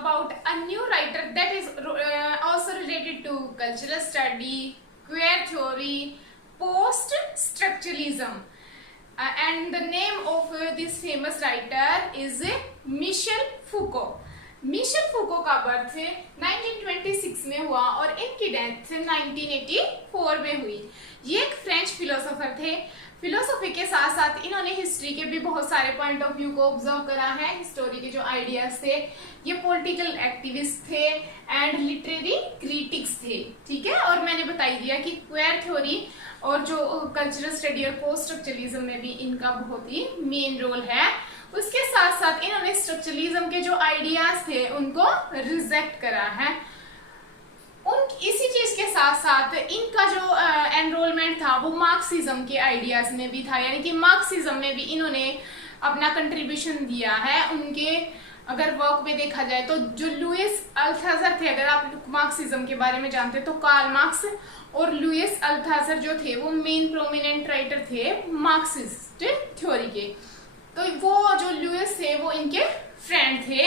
about a new writer that is also related to cultural study, queer theory, post-structuralism. And the name of this famous writer is Michel Foucault. Michel Foucault का birth 1926 में हुआ और इनकी death 1984 में हुई. ये एक French philosopher थे. फिलोसॉफी के साथ साथ इन्होंने हिस्ट्री के भी बहुत सारे पॉइंट ऑफ व्यू को ऑब्जर्व करा है. हिस्टोरी के जो आइडियाज थे, ये पॉलिटिकल एक्टिविस्ट थे एंड लिटरेरी क्रिटिक्स थे. ठीक है, और मैंने बताई दिया कि क्वेयर थ्योरी और जो कल्चरल स्टडी और पोस्ट स्ट्रक्चरलिज्म में भी इनका बहुत ही मेन रोल है. उसके साथ साथ इन्होंने स्ट्रक्चरलिज्म के जो आइडियाज थे उनको रिजेक्ट करा है. इसी चीज के साथ साथ इनका जो एनरोलमेंट था वो मार्क्सिज्म के आइडियाज में भी था, यानी कि मार्क्सिज्म में भी इन्होंने अपना कंट्रीब्यूशन दिया है. उनके अगर वर्क में देखा जाए तो जो लुइस अल्थाजर थे, अगर आप मार्क्सिज्म के बारे में जानते हैं तो कार्ल मार्क्स और लुइस अल्थाजर जो थे वो मेन प्रोमिनेंट राइटर थे मार्क्सिस्ट थ्योरी के. तो वो जो लुइस थे वो इनके फ्रेंड थे.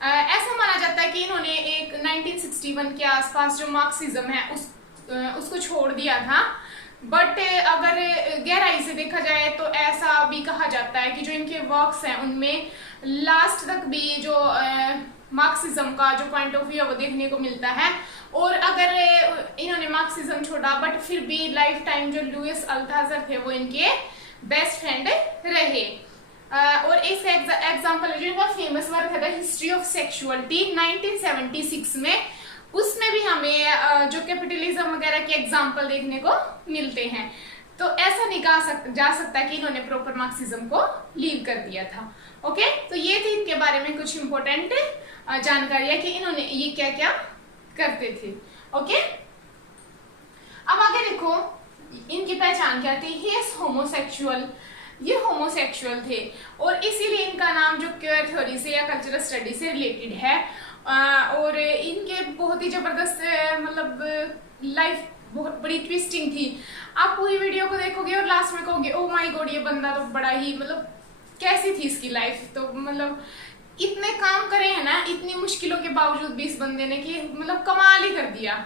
ऐसा माना जाता है कि इन्होंने एक 1961 के आसपास जो मार्क्सिज्म है उसको छोड़ दिया था. बट अगर गहराई से देखा जाए तो ऐसा भी कहा जाता है कि जो इनके वर्क्स हैं उनमें लास्ट तक भी जो मार्क्सिज्म का जो पॉइंट ऑफ व्यू है वो देखने को मिलता है. और अगर इन्होंने मार्क्सिज्म छोड़ा बट फिर भी लाइफ टाइम जो लुइस अल्थाजर थे वो इनके बेस्ट फ्रेंड रहे. और इसका एग्जाम्पल जो इनका फेमस वर्क है द हिस्ट्री ऑफ सेक्सुअलिटी 1976 में, उसमें भी हमें जो कैपिटलिज्म वगैरह के एग्जाम्पल देखने को मिलते हैं. तो ऐसा नहीं कहा जा सकता कि इन्होंने प्रॉपर मार्क्सिज्म को लीव कर दिया था. ओके, तो ये थी इनके बारे में कुछ इंपॉर्टेंट जानकारियां कि इन्होंने ये क्या क्या करते थे. ओके, अब आगे देखो इनकी पहचान क्या थी. He is homosexual. ये होमोसेक्सुअल थे और इसीलिए इनका नाम जो क्वेयर थ्योरी से या कल्चरल स्टडी से रिलेटेड है. और इनके बहुत ही जबरदस्त मतलब लाइफ बहुत बड़ी ट्विस्टिंग थी. आप पूरी वीडियो को देखोगे और लास्ट में कहोगे ओ माय गॉड, ये बंदा तो बड़ा ही मतलब कैसी थी इसकी लाइफ. तो मतलब इतने काम करे हैं ना, इतनी मुश्किलों के बावजूद भी इस बंदे ने कि मतलब कमाल ही कर दिया.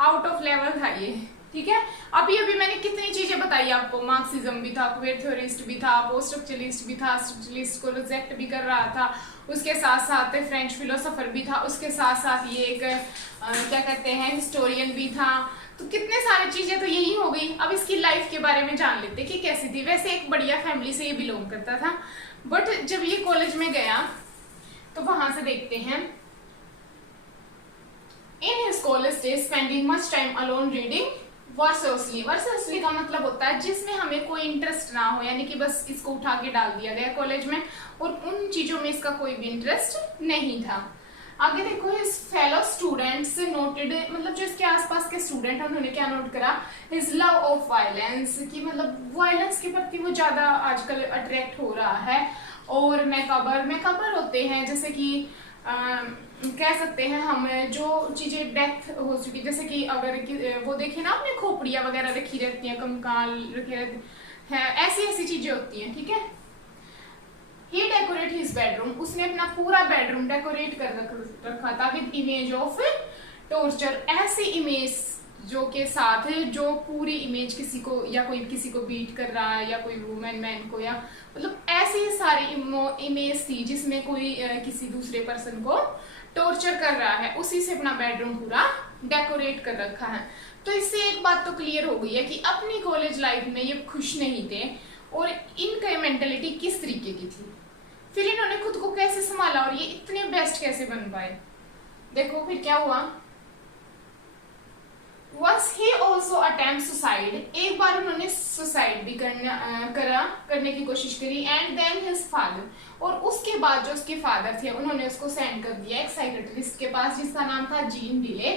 आउट ऑफ लेवल था ये. ठीक है, अभी मैंने कितनी चीजें बताई आपको. मार्क्सिज्म भी था, क्वेयर थ्योरिस्ट भी था, पोस्ट स्ट्रक्चरलिस्ट भी था, स्ट्रक्चरलिस्ट को रिजेक्ट भी कर रहा था. उसके साथ साथ फ्रेंच फिलोसोफर भी था. उसके साथ साथ ये एक क्या कहते हैं हिस्टोरियन भी था. तो कितने सारी चीजें तो यही हो गई. अब इसकी लाइफ के बारे में जान लेते कि कैसी थी. वैसे एक बढ़िया फैमिली से ये बिलोंग करता था, बट जब ये कॉलेज में गया तो वहां से देखते हैं. In his college days spending much time alone reading voraciously. Voraciously का मतलब होता है जिसमें हमें कोई इंटरेस्ट ना हो, यानी कि बस इसको उठा के डाल दिया गया कॉलेज में और उन चीजों में इसका कोई भी इंटरेस्ट नहीं था. आगे देखो हिज फेलो स्टूडेंट्स नोटेड, मतलब जो इसके आसपास के स्टूडेंट हैं उन्होंने क्या नोट करा. हिज लव ऑफ वायलेंस, की मतलब वायलेंस के प्रति वो ज्यादा आजकल अट्रैक्ट हो रहा है. और मैकाबर होते हैं जैसे कि कह सकते हैं हम जो चीजें डेथ हो चुकी, जैसे कि अगर वो देखे ना आपने खोपड़ियां वगैरह रखी रहती हैं, कंकाल रखे रहते हैं, ऐसी चीजें होती हैं. ठीक है, ही डेकोरेट हिज बेडरूम. उसने अपना पूरा बेडरूम डेकोरेट कर रखा था विद इमेज ऑफ टॉर्चर. ऐसी इमेज जो के साथ है जो पूरी इमेज किसी को या कोई किसी को बीट कर रहा है या कोई वुमेन मैन को, या मतलब ऐसी सारी इमेज थी जिसमें कोई किसी दूसरे पर्सन को टॉर्चर कर रहा है. उसी से अपना बेडरूम पूरा डेकोरेट कर रखा है. तो इससे एक बात तो क्लियर हो गई है कि अपनी कॉलेज लाइफ में ये खुश नहीं थे और इनकी मेंटेलिटी किस तरीके की थी. फिर इन्होंने खुद को कैसे संभाला और ये इतने बेस्ट कैसे बन पाए. देखो फिर क्या हुआ. Once he also attempts suicide. एक बार उन्होंने सुसाइड भी करने की कोशिश करी. एंड देन हिज फादर, और उसके बाद जो उसके फादर थे उन्होंने उसको सेंड कर दिया एक साइकियाट्रिस्ट के पास जिसका नाम था जीन डिले.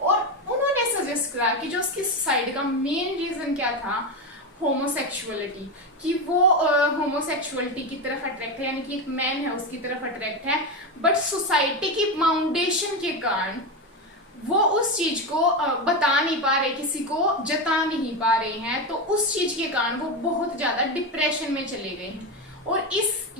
और उन्होंने सजेस्ट करा कि जो उसकी सुसाइड का मेन रीजन क्या था, होमोसेक्सुअलिटी, कि वो होमोसेक्सुअलिटी की तरफ अट्रैक्ट है, यानी कि एक मैन है उसकी तरफ अट्रैक्ट है. बट सोसाइटी की फाउंडेशन के कारण वो उस चीज को बता नहीं पा रहे, किसी को जता नहीं पा रहे हैं. तो उस चीज के कारण वो बहुत ज्यादा डिप्रेशन में चले गए हैं और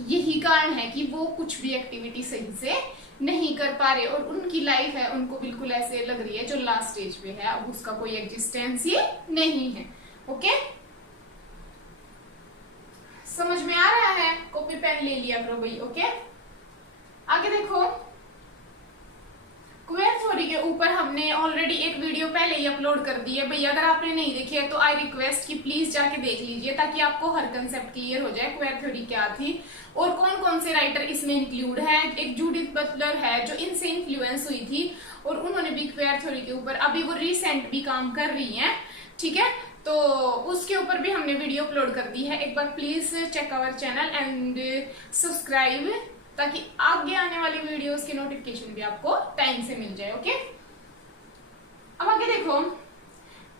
यही कारण है कि वो कुछ भी एक्टिविटी सही से नहीं कर पा रहे और उनकी लाइफ है उनको बिल्कुल ऐसे लग रही है जो लास्ट स्टेज पे है, अब उसका कोई एग्जिस्टेंस ही नहीं है। ओके, समझ में आ रहा है? कॉपी पेन ले लिया करो भाई। ओके, आगे देखो, क्वेयर थ्योरी के ऊपर हमने ऑलरेडी एक वीडियो पहले ही अपलोड कर दी है भैया, अगर आपने नहीं देखी है तो आई रिक्वेस्ट कि प्लीज जाके देख लीजिए ताकि आपको हर कंसेप्ट क्लियर हो जाए क्वेयर थ्योरी क्या थी और कौन कौन से राइटर इसमें इंक्लूड है। एक जूडिथ बटलर है जो इनसे इन्फ्लुएंस हुई थी और उन्होंने भी क्वेयर थ्योरी के ऊपर अभी वो रिसेंट भी काम कर रही है, ठीक है, तो उसके ऊपर भी हमने वीडियो अपलोड कर दी है। एक बार please check our channel and subscribe ताकि आगे आने वाली वीडियोस के नोटिफिकेशन भी आपको टाइम से मिल जाए। ओके, अब आगे देखो,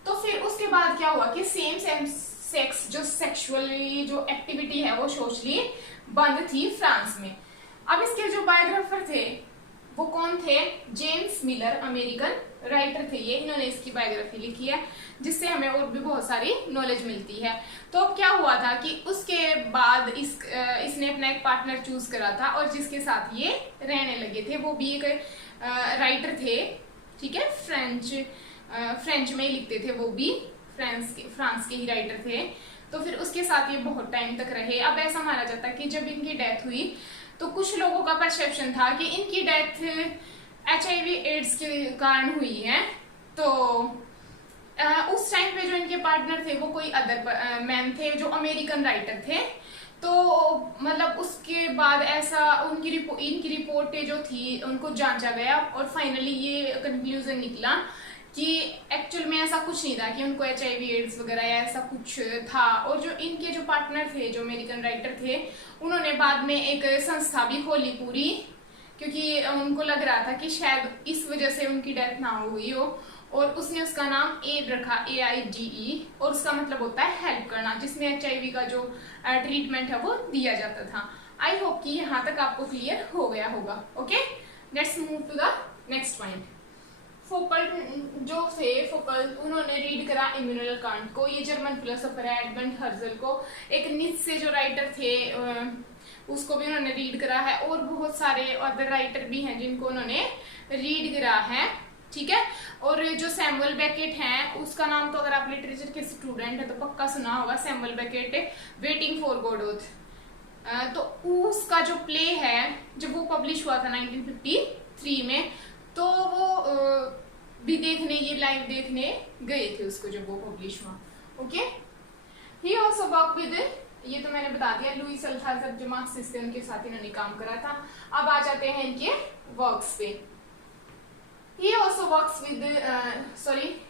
तो फिर उसके बाद क्या हुआ कि सेम सेक्स जो सेक्सुअली जो एक्टिविटी है वो सोशली बंद थी फ्रांस में। अब इसके जो बायोग्राफर थे वो कौन थे? जेम्स मिलर, अमेरिकन राइटर थे ये, इन्होंने इसकी बायोग्राफी लिखी है जिससे हमें और भी बहुत सारी नॉलेज मिलती है। तो अब क्या हुआ था कि उसके बाद इसने अपना एक पार्टनर चूज करा था और जिसके साथ ये रहने लगे थे वो भी एक राइटर थे, ठीक है, फ्रेंच में ही लिखते थे, वो भी फ्रांस के ही राइटर थे। तो फिर उसके साथ ये बहुत टाइम तक रहे। अब ऐसा माना जाता है कि जब इनकी डेथ हुई तो कुछ लोगों का परसेप्शन था कि इनकी डेथ HIV एड्स के कारण हुई है। तो उस टाइम पे जो इनके पार्टनर थे वो कोई अदर मैन थे जो अमेरिकन राइटर थे। तो मतलब उसके बाद ऐसा इनकी रिपोर्ट जो थी उनको जांचा गया और फाइनली ये कंक्लूजन निकला कि एक्चुअल में ऐसा कुछ नहीं था कि उनको HIV एड्स वगैरह या ऐसा कुछ था। और जो इनके जो पार्टनर थे जो अमेरिकन राइटर थे उन्होंने बाद में एक संस्था भी खोली पूरी, क्योंकि उनको लग रहा था कि शायद इस वजह से उनकी डेथ ना हुई हो, और उसने उसका नाम एड रखा, AIDE, और उसका मतलब होता है हेल्प करना, जिसमें HIV का जो ट्रीटमेंट है वो दिया जाता था। आई होप कि यहाँ तक आपको क्लियर हो गया होगा। Okay, let's move to the next point. Foucault जो थे उन्होंने रीड करा इम्यूनल कांट को, ये जर्मन फिलोसोफर है एडमंड हर्जल को। एक नीत्शे जो राइटर थे उसको भी उन्होंने रीड करा है, और बहुत सारे अदर राइटर भी हैं जिनको उन्होंने रीड करा है, ठीक है। और जो सैमुअल बेकेट हैं उसका नाम तो अगर आप लिटरेचर के स्टूडेंट है तो पक्का सुना होगा, सैमुअल बेकेट, वेटिंग फॉर गोडोथ। तो उसका जो प्ले है जब वो पब्लिश हुआ था 1953 में, तो वो भी देखने, ये लाइव देखने गए थे उसको जब वो पब्लिश हुआ। Okay, he also work with, ये तो मैंने बता दिया, लुइस अल्थाजर जो मार्क्सिस्ट थे उनके साथ इन्होंने काम करा था। अब आ जाते हैं इनके वर्क्स पे। He also works with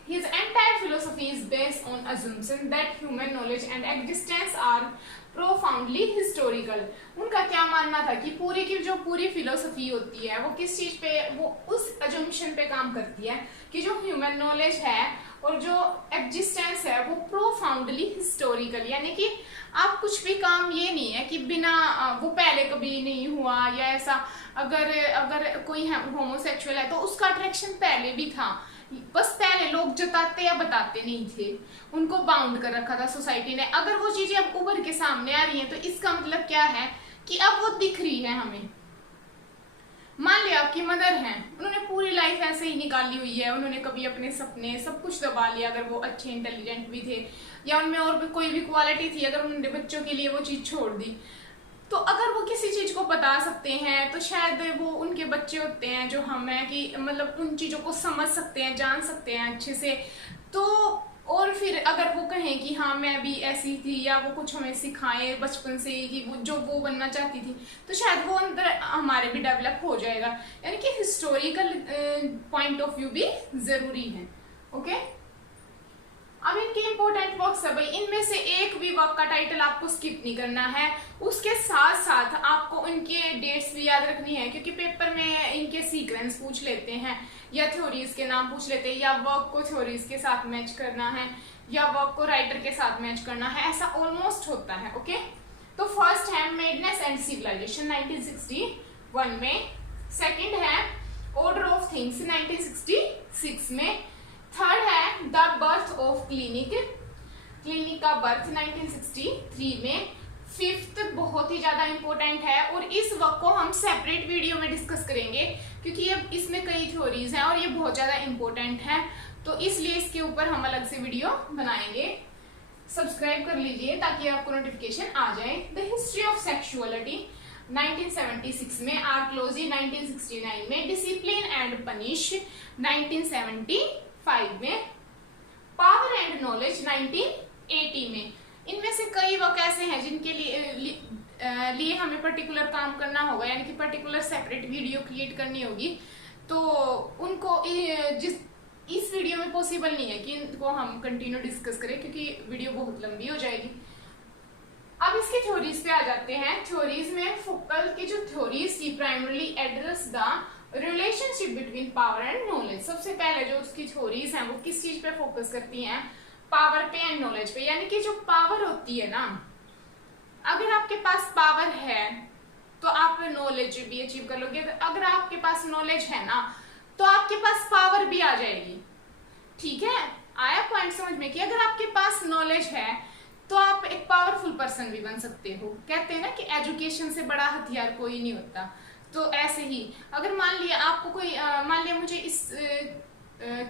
his entire philosophy is based on assumption that human knowledge and existence are profoundly historical। उनका क्या मानना था कि पूरी की जो पूरी फिलोसफी होती है वो किस चीज पे, वो उस assumption पे काम करती है कि जो ह्यूमन नॉलेज है और जो एग्जिस्टेंस है वो प्रोफाउंडली हिस्टोरिकल, यानी कि आप कुछ भी काम ये नहीं है कि बिना वो पहले कभी नहीं हुआ, या ऐसा अगर कोई होमोसेक्सुअल है तो उसका अट्रैक्शन पहले भी था, बस पहले लोग जताते या बताते नहीं थे, उनको बाउंड कर रखा था सोसाइटी ने। अगर वो चीजें अब उभर के सामने आ रही हैं तो इसका मतलब क्या है कि अब वो दिख रही है हमें। मान लिया आपकी मदर हैं, उन्होंने पूरी लाइफ ऐसे ही निकाली हुई है, उन्होंने कभी अपने सपने सब कुछ दबा लिया, अगर वो अच्छे इंटेलिजेंट भी थे या उनमें और भी कोई भी क्वालिटी थी, अगर उन्होंने बच्चों के लिए वो चीज छोड़ दी, तो अगर वो किसी चीज को बता सकते हैं तो शायद वो उनके बच्चे होते हैं जो हम हैं कि मतलब उन चीजों को समझ सकते हैं, जान सकते हैं अच्छे से। तो और फिर अगर वो कहें कि हाँ मैं भी ऐसी थी, या वो कुछ हमें सिखाएं बचपन से कि वो जो वो बनना चाहती थी, तो शायद वो अंदर हमारे भी डेवलप हो जाएगा। यानी कि हिस्टोरिकल पॉइंट ऑफ व्यू भी जरूरी है। ओके, अब इनके इंपॉर्टेंट वर्क्स है भाई, इनमें से एक भी वर्क का टाइटल आपको स्किप नहीं करना है, उसके साथ साथ आपको इनके डेट्स भी याद रखनी है, क्योंकि पेपर में इनके सीक्वेंस पूछ लेते हैं, या थ्योरीज के नाम पूछ लेते हैं, या वर्क को थ्योरीज के साथ मैच करना है, या वर्क को राइटर के साथ मैच करना है, ऐसा ऑलमोस्ट होता है। ओके, तो फर्स्ट है मेडनेस एंड सिविलाइजेशन 1961 में, सेकेंड है ऑर्डर ऑफ थिंग्स 1966 में, थर्ड है द बर्थ ऑफ क्लिनिक का बर्थ 1963 में, फिफ्थ बहुत ही ज्यादा इंपॉर्टेंट है और इस वर्क को हम सेपरेट वीडियो में डिस्कस करेंगे क्योंकि ये इसमें कई थ्योरीज हैं और ये बहुत ज्यादा इंपॉर्टेंट है, तो इसलिए इसके ऊपर हम अलग से वीडियो बनाएंगे। सब्सक्राइब कर लीजिए ताकि आपको नोटिफिकेशन आ जाए। द हिस्ट्री ऑफ सेक्सुअलिटी 1976 में, आर्कोलॉजी 1969 में, डिसिप्लिन एंड पनिश 1975 में, पावर एंड नॉलेज 1980 में। इनमें से कई वक्त ऐसे हैं जिनके लिए हमें पर्टिकुलर काम करना होगा, यानी कि पर्टिकुलर सेपरेट वीडियो क्रिएट करनी होगी, तो उनको इस वीडियो में पॉसिबल नहीं है कि इनको हम कंटिन्यू डिस्कस करें क्योंकि वीडियो बहुत लंबी हो जाएगी। अब इसकी थ्योरीज पे आ जाते हैं। थ्योरीज में फोकल की जो थ्योरीज थी primarily address the relationship between power and knowledge. सबसे पहले जो उसकी थ्योरीज हैं वो किस चीज पे फोकस करती हैं? पावर पे एंड नॉलेज पे। यानी कि जो पावर होती है ना, अगर आपके पास पावर है तो आप नॉलेज भी अचीव कर लोगे। अगर आपके पास नॉलेज है ना तो आपके पास पावर भी आ जाएगी। ठीक है, आया पॉइंट समझ में कि अगर आपके पास नॉलेज है तो आप एक पावरफुल पर्सन भी बन सकते हो। कहते हैं ना कि एजुकेशन से बड़ा हथियार कोई नहीं होता। तो ऐसे ही अगर मान लिया आपको कोई मान लिया मुझे इस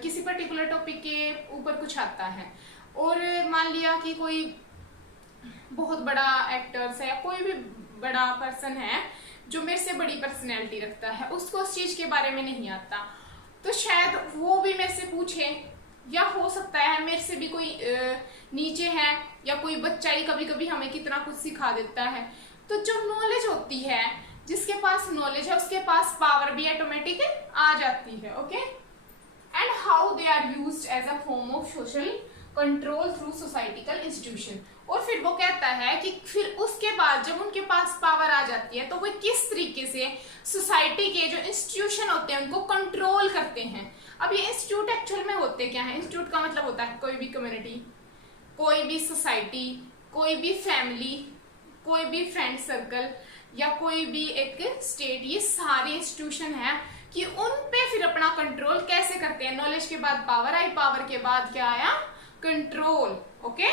किसी पर्टिकुलर टॉपिक के ऊपर कुछ आता है और मान लिया कि कोई बहुत बड़ा एक्टर्स है, कोई भी बड़ा पर्सन है जो मेरे से बड़ी पर्सनैलिटी रखता है, उसको उस चीज के बारे में नहीं आता, तो शायद वो भी मेरे से पूछे, या हो सकता है मेरे से भी कोई नीचे है या कोई बच्चा ही कभी कभी हमें कितना कुछ सिखा देता है। तो जो नॉलेज होती है, जिसके पास नॉलेज है उसके पास पावर भी ऑटोमेटिक आ जाती है। Okay, and how they are used as a form of social control through societical institution. और फिर वो कहता है कि फिर उसके बाद जब उनके पास पावर आ जाती है तो वो किस तरीके से सोसाइटी के जो इंस्टीट्यूशन होते हैं उनको कंट्रोल करते हैं। अब ये इंस्टीट्यूट एक्चुअल में होते क्या है? इंस्टीट्यूट का मतलब होता है कोई भी कम्युनिटी, कोई भी सोसाइटी, कोई भी फैमिली, कोई भी फ्रेंड सर्कल या कोई भी एक स्टेट, ये सारे इंस्टीट्यूशन है कि उन पे फिर अपना कंट्रोल कैसे करते हैं। नॉलेज के बाद पावर आई, पावर के बाद क्या आया? कंट्रोल। ओके,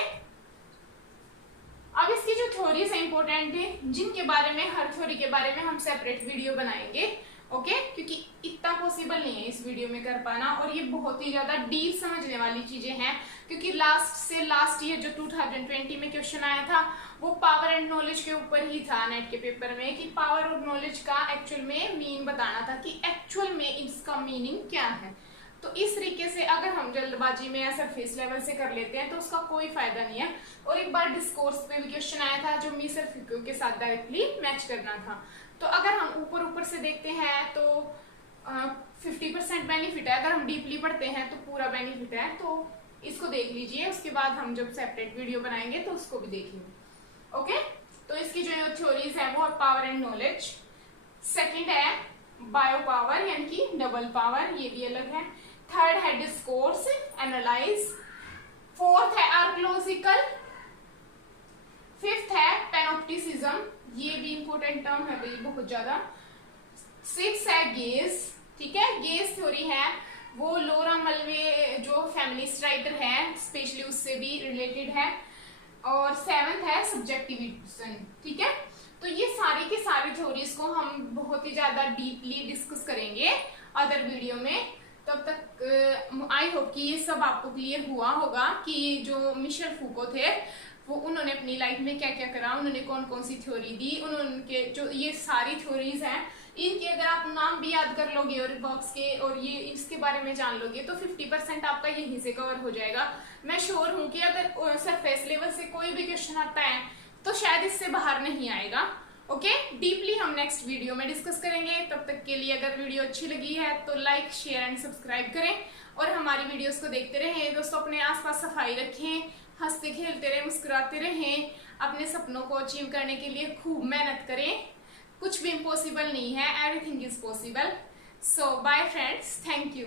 अब इसकी जो थ्योरीज है इंपॉर्टेंट है, जिनके बारे में हर थ्योरी के बारे में हम सेपरेट वीडियो बनाएंगे। ओके, क्योंकि इतना पॉसिबल नहीं है इस वीडियो में कर पाना और ये बहुत ही ज्यादा डीप समझने वाली चीजें हैं क्योंकि लास्ट ईयर जो 2020 में क्वेश्चन आया था वो पावर एंड नॉलेज के ऊपर ही था नेट के पेपर में, कि पावर और नॉलेज का एक्चुअल में मीन बताना था कि एक्चुअल में इसका मीनिंग क्या है। तो इस तरीके से अगर हम जल्दबाजी में या सरफेस लेवल से कर लेते हैं तो उसका कोई फायदा नहीं है। और एक बार डिस्कोर्स पे भी क्वेश्चन आया था जो मिसल फिक्र के साथ डायरेक्टली मैच करना था। तो अगर हम ऊपर से देखते हैं तो 50% बेनिफिट है, अगर हम डीपली पढ़ते हैं तो पूरा बेनिफिट है। तो इसको देख लीजिए, उसके बाद हम जब सेपरेट वीडियो बनाएंगे तो उसको भी देखेंगे। ओके, तो इसकी जो थ्योरीज है वो पावर एंड नॉलेज। सेकेंड है बायो पावर यानी कि डबल पावर, ये भी अलग है। थर्ड है डिस्कोर्स एनालाइज। फोर्थ है आर्कोलॉजिकल। फिफ्थ है पैनोप्टिसिज्म, ये भी इंपॉर्टेंट टर्म है भाई बहुत ज्यादा। सिक्स है गेज। ठीक है, गेज थ्योरी है वो लोरा मल्वे जो फेमिनिस्ट राइटर है स्पेशली उससे भी रिलेटेड है। और सेवेंथ है सब्जेक्टिविज्म। ठीक है, तो ये सारी की सारी थ्योरीज को हम बहुत ही ज्यादा डीपली डिस्कस करेंगे अदर वीडियो में। तब तक आई होप कि ये सब आपको क्लियर हुआ होगा कि जो मिशेल फूको थे वो उन्होंने अपनी लाइफ में क्या क्या करा, उन्होंने कौन कौन सी थ्योरी दी, उन्होंने जो ये सारी थ्योरीज हैं इनके अगर आप नाम भी याद कर लोगे और बॉक्स के और ये इसके बारे में जान लोगे तो 50% आपका यहीं से कवर हो जाएगा। मैं श्योर हूं कि अगर सरफेस लेवल से कोई भी क्वेश्चन आता है तो शायद इससे बाहर नहीं आएगा। ओके, डीपली हम नेक्स्ट वीडियो में डिस्कस करेंगे। तब तक के लिए अगर वीडियो अच्छी लगी है तो लाइक शेयर एंड सब्सक्राइब करें और हमारी वीडियोस को देखते रहें। दोस्तों अपने आसपास सफाई रखें, हंसते खेलते रहें, मुस्कुराते रहें, अपने सपनों को अचीव करने के लिए खूब मेहनत करें। कुछ भी इम्पॉसिबल नहीं है, everything is possible. So bye friends, thank you.